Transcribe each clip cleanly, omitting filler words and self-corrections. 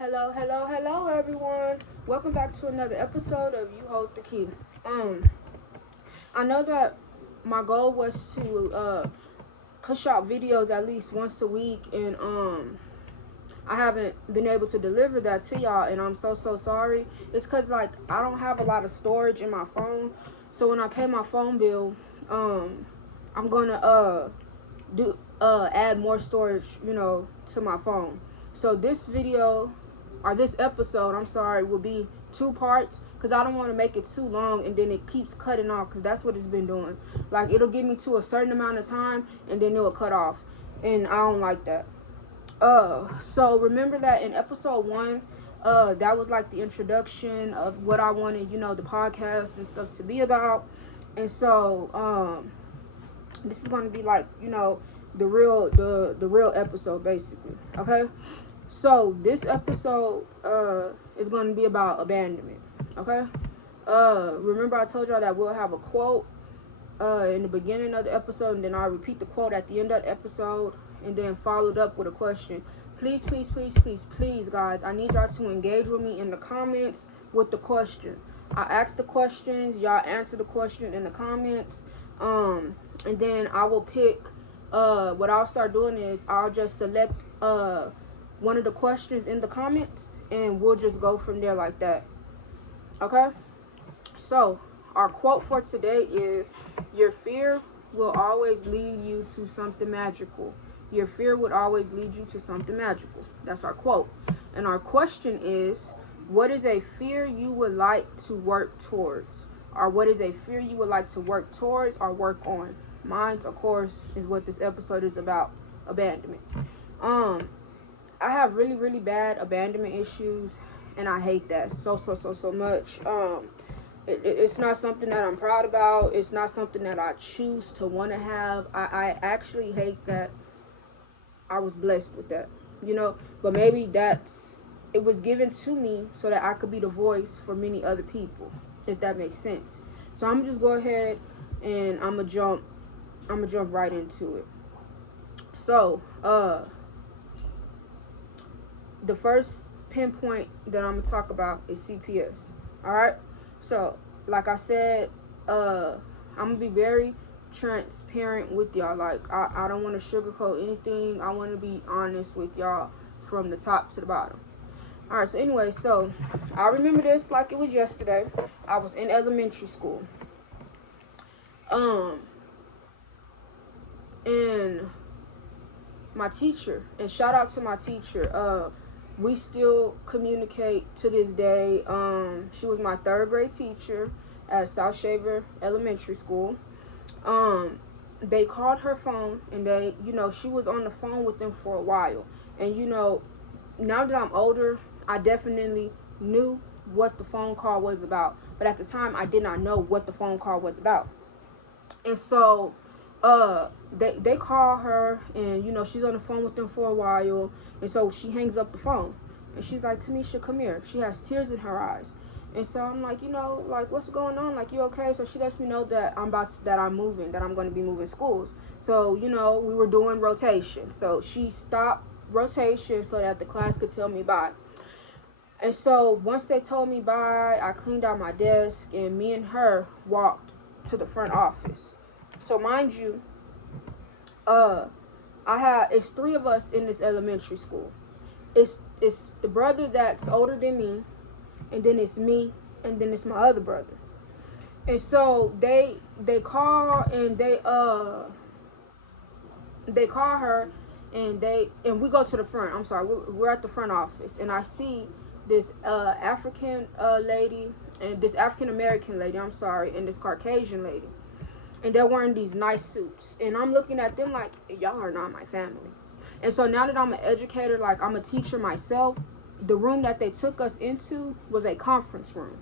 Hello, hello, hello, everyone. Welcome back to another episode of You Hold the Key. I know that my goal was to push out videos at least once a week, and I haven't been able to deliver that to y'all, and I'm so sorry. It's cause like I don't have a lot of storage in my phone, so when I pay my phone bill, I'm gonna do add more storage, to my phone. So this video or this episode, I'm sorry, will be two parts because I don't want to make it too long and then it keeps cutting off because that's what it's been doing. Like it'll get me to a certain amount of time and then it'll cut off, and I don't like that. So remember that in episode 1, that was like the introduction of what I wanted, the podcast and stuff to be about. And so this is going to be like, the real episode basically. Okay? So this episode is going to be about abandonment. Okay? Remember I told y'all that we'll have a quote in the beginning of the episode, and then I'll repeat the quote at the end of the episode, and then followed up with a question. Please, please, please, please, please, guys, I need y'all to engage with me in the comments with the questions. I ask the questions, y'all answer the question in the comments, and then I will pick. What I'll start doing is I'll just select one of the questions in the comments, and we'll just go from there like that. Okay? So our quote for today is, your fear will always lead you to something magical. Your fear would always lead you to something magical. That's our quote. And our question is, what is a fear you would like to work towards? Or what is a fear you would like to work towards or work on? Mine, of course, is what this episode is about, abandonment. I have really, really bad abandonment issues, and I hate that so much. It's not something that I'm proud about. It's not something that I choose to want to have. I actually hate that I was blessed with that, But maybe it was given to me so that I could be the voice for many other people, if that makes sense. So I'm just go ahead and I'm gonna jump right into it. So, the first pinpoint that I'm gonna talk about is CPS. All right. So, like I said, I'm gonna be very transparent with y'all. Like I don't want to sugarcoat anything. I want to be honest with y'all from the top to the bottom. All right. So anyway, so I remember this like it was yesterday. I was in elementary school. And my teacher, and shout out to my teacher, we still communicate to this day. She was my 3rd grade teacher at South Shaver Elementary School. They called her phone, and they, she was on the phone with them for a while. And now that I'm older, I definitely knew what the phone call was about. But at the time, I did not know what the phone call was about. And so they call her, and she's on the phone with them for a while, and so she hangs up the phone, and she's like, Tanisha, come here. She has tears in her eyes. And so I'm like, like, what's going on? Like, you okay? So she lets me know that I'm moving, that I'm going to be moving schools. So we were doing rotation, so she stopped rotation so that the class could tell me bye. And so once they told me bye, I cleaned out my desk, and me and her walked to the front office. So mind you, it's 3 of us in this elementary school. It's the brother that's older than me, and then it's me, and then it's my other brother. And so they call, and they call her, and we go to the front. I'm sorry, we're at the front office, and I see this African lady, and this African American lady, I'm sorry, and this Caucasian lady. And they're wearing these nice suits. And I'm looking at them like, y'all are not my family. And so now that I'm an educator, like I'm a teacher myself, the room that they took us into was a conference room.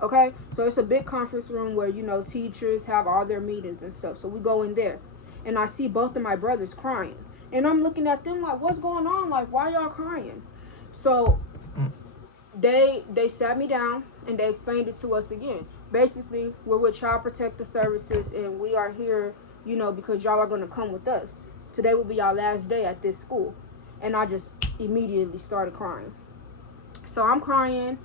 Okay? So it's a big conference room where, teachers have all their meetings and stuff. So we go in there. And I see both of my brothers crying. And I'm looking at them like, what's going on? Like, why y'all crying? So they sat me down, and they explained it to us again. Basically, we're with Child Protective Services, and we are here, because y'all are going to come with us. Today will be our last day at this school. And I just immediately started crying. So I'm crying.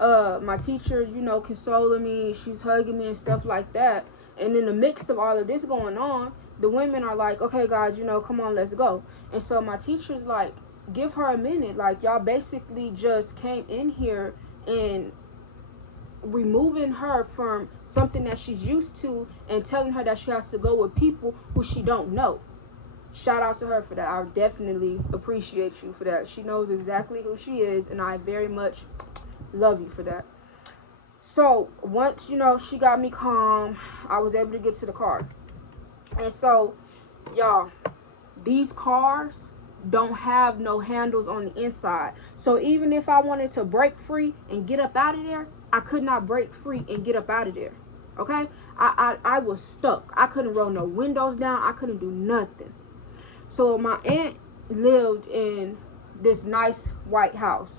My teacher, you know, consoling me. She's hugging me and stuff like that. And in the midst of all of this going on, the women are like, okay, guys, you know, come on, let's go. And so my teacher's like, give her a minute. Like, y'all basically just came in here and removing her from something that she's used to and telling her that she has to go with people who she don't know. Shout out to her for that. I definitely appreciate you for that. She knows exactly who she is, and I very much love you for that. So once, you know, she got me calm, I was able to get to the car. And so, y'all, these cars don't have no handles on the inside. So even if I wanted to break free and get up out of there, I could not break free and get up out of there. Okay? I was stuck. I couldn't roll no windows down. I couldn't do nothing. So my aunt lived in this nice white house.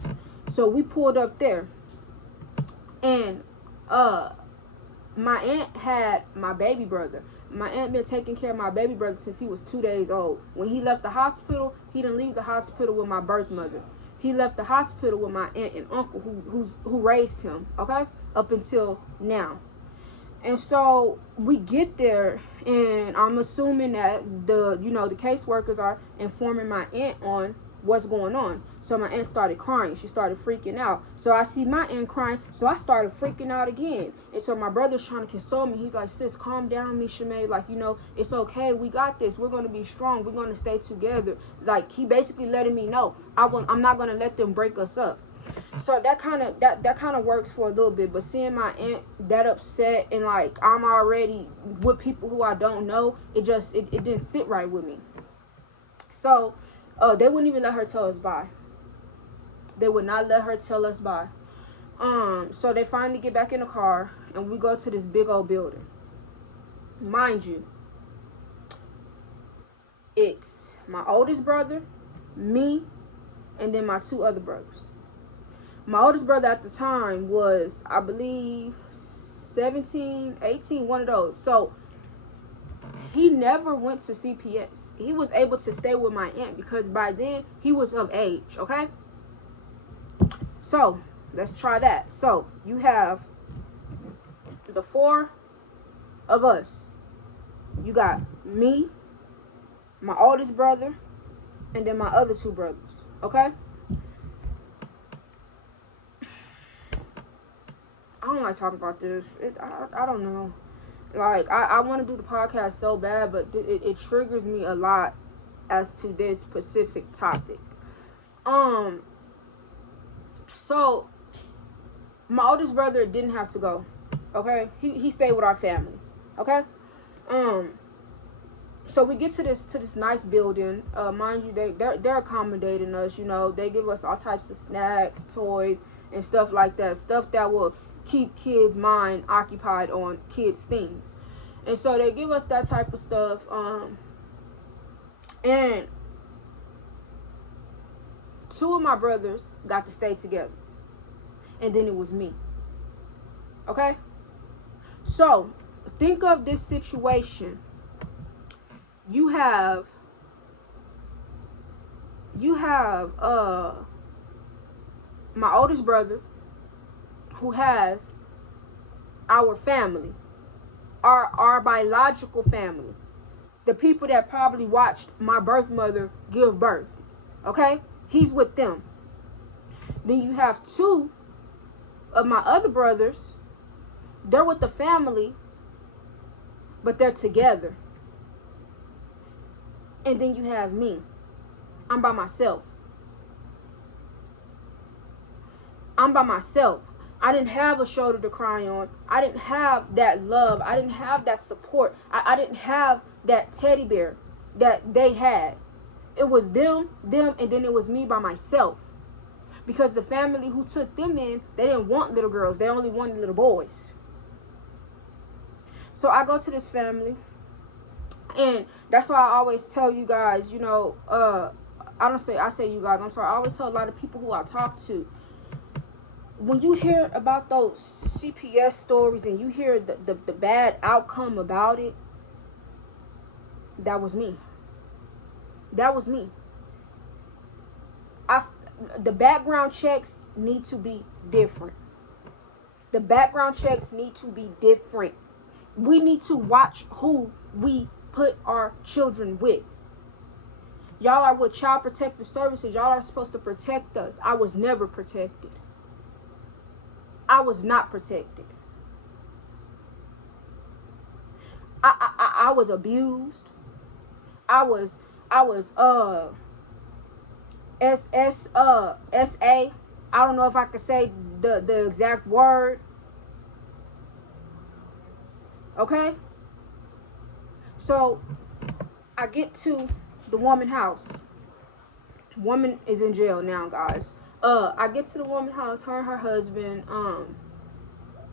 So we pulled up there. And my aunt had my baby brother. My aunt been taking care of my baby brother since he was 2 days old. When he left the hospital, he didn't leave the hospital with my birth mother. He left the hospital with my aunt and uncle who raised him, okay? Up until now. And so we get there, and I'm assuming that the caseworkers are informing my aunt on what's going on. So my aunt started crying. She started freaking out. So I see my aunt crying, so I started freaking out again. And so my brother's trying to console me. He's like, sis, calm down, Mishame. Like, you know, it's okay. We got this. We're going to be strong. We're going to stay together. Like, he basically letting me know I'm not going to let them break us up. So that kind of works for a little bit. But seeing my aunt that upset and like I'm already with people who I don't know, it didn't sit right with me. So they wouldn't even let her tell us bye. They would not let her tell us bye. So they finally get back in the car and we go to this big old building. Mind you, it's my oldest brother, me, and then my two other brothers. My oldest brother at the time was, I believe, 17, 18, one of those. So he never went to CPS. He was able to stay with my aunt because by then he was of age, okay? So let's try that. So you have the four of us. You got me, my oldest brother, and then my other two brothers, okay? I don't like talking about this. I don't know. Like, I want to do the podcast so bad, but it triggers me a lot as to this specific topic. So, my oldest brother didn't have to go, okay? He stayed with our family, okay? So we get to this nice building. Mind you, they're accommodating us, you know. They give us all types of snacks, toys, and stuff like that. Stuff that will keep kids' mind occupied on kids' things. And so they give us that type of stuff. And two of my brothers got to stay together. And then it was me. Okay? So, think of this situation. You have my oldest brother who has our family, our biological family, the people that probably watched my birth mother give birth, okay? He's with them. Then you have two of my other brothers. They're with the family, but they're together. And then you have me. I'm by myself. I didn't have a shoulder to cry on. I didn't have that love. I didn't have that support. I didn't have that teddy bear that they had. It was them, and then it was me by myself. Because the family who took them in, they didn't want little girls. They only wanted little boys. So I go to this family. And that's why I always tell you guys, you know, I say you guys, I'm sorry. I always tell a lot of people who I talk to, when you hear about those CPS stories and you hear the bad outcome about it, that was me. That was me. The background checks need to be different. The background checks need to be different. We need to watch who we put our children with. Y'all are with Child Protective Services. Y'all are supposed to protect us. I was never protected. I was not protected. I was abused. I was SA. I don't know if I could say the exact word. Okay? So I get to the woman house. Woman is in jail now, guys. I get to the woman house, her and her husband,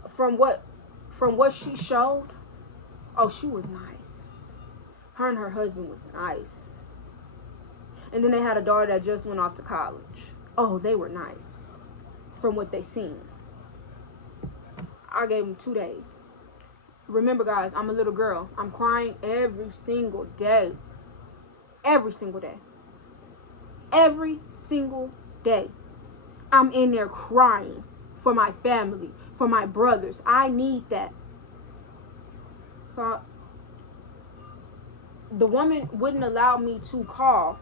from what she showed, oh, she was nice. Her and her husband was nice. And then they had a daughter that just went off to college. Oh, they were nice from what they seen. I gave them 2 days. Remember, guys, I'm a little girl. I'm crying every single day. Every single day. Every single day. I'm in there crying for my family, for my brothers. I need that. So the woman wouldn't allow me to call